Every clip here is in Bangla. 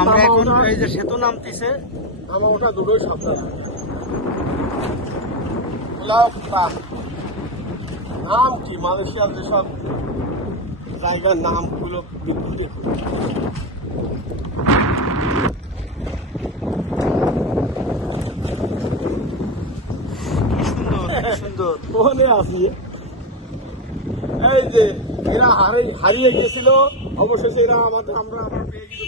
আমরা এখন এই যে সেতু নামতেছে, আমার ওটা দুটোই সাবধান। পোলাও কুত্তা নাম কি? মালয়েশিয়ার যেসব জায়গার নামগুলো বিকৃতি সুন্দর ওখানে আসি। এই যে এরা হারিয়ে গেছিল, অবশেষে এরা আমরা পেয়ে গেছি।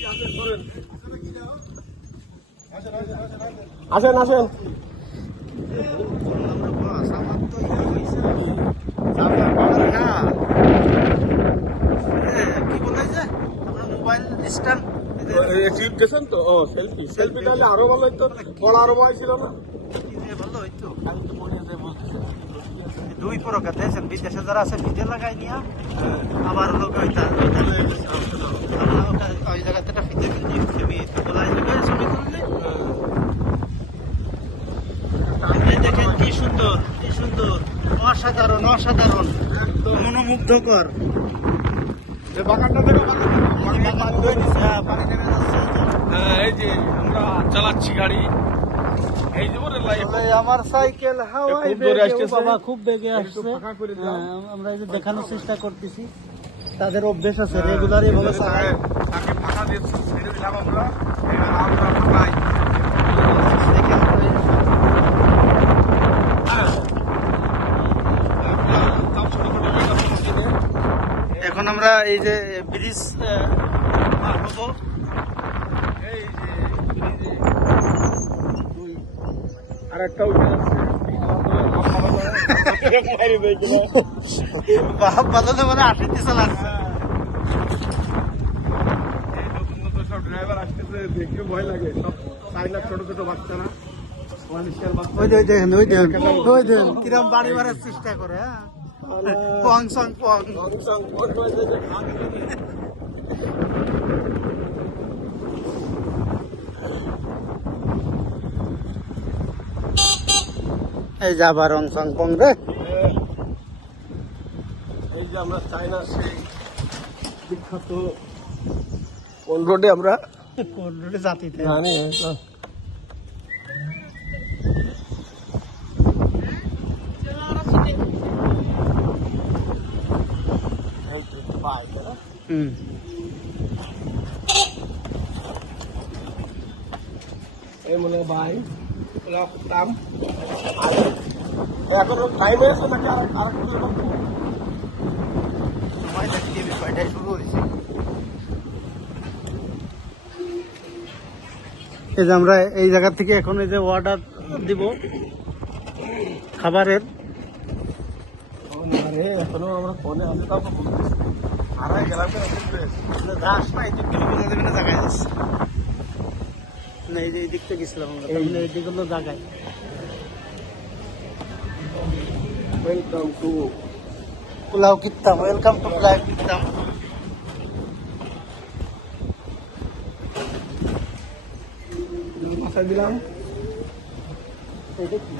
আসেন আসেন। কি বলেছে মোবাইল স্ট্যান্ড গেছেন তো? ও সেলফি সেলফি তাহলে আরো ভালো হইতো, বলা আরো ভয় ছিল না? ভালো হইতো। দুই প্রকার দেখছেন, বিদেশে যারা আছে ভিডিও লাগাই নিয়ে আবার লোক ওই জায়গাতে একটা ফিতে দেখেন কি সুন্দর, কি সুন্দর, অসাধারণ অসাধারণ, মনোমুগ্ধকর। বাগানটা দেখো, এই যে আমরা চালাচ্ছি গাড়ি, এই যে আমার সাইকেল হাওয়ায় বাবা খুব বেগে আসছে। আমরা এই যে দেখানোর চেষ্টা করতেছি, তাদের অভ্যেস আছে রেগুলারই ভাবে চালায়। তাকে ফাঁকা দিয়ে ছেড়ে দিলাম আমরা, আমরা ঢোকাই। এখন আমরা এই যে ব্রিজ পার হবো। এই যে আর একটা উঠে বাপ বাজাতে মানে আসিতে চালাচ্ছে। নতুন নতুন সব ড্রাইভার আসতেছে, দেখে ভয় লাগে। সব চাইনা ছোট ছোট বাচ্চারা, মালয়েশিয়ার বাচ্চা। ওই দেখেন কিরম বাড়ি মারার চেষ্টা করে। হ্যাঁ, পং সং পং। এই যাবা রং সং পং রে। এই যে আমরা চায়নার সেই বিখ্যাত কোন রোডে আমরা কোন রোডে জাতিতে জানি। এই মনে ভাই দাম এখন টাইম আছে নাকি? সময় লাগছে, বিষয়টাই শুরু হয়েছে। এই যে আমরা এই জায়গা থেকে এখন এই যে অর্ডার দিব খাবারের। এখনো আমরা ফোনে আছে, তারপর হারাই গেলাম। দাস না, এই দিক থেকে বোঝা যাবে না জায়গায় যাচ্ছে না। এই যে এই দিক থেকে গেছিলাম আমরা, এই দিক হলো জায়গায়। ওয়েলকাম টু পোলাও কিত্তাম, ওয়েলকাম টু পোলাও কিত্তাম। মাথা দিলাম। এইটা কি?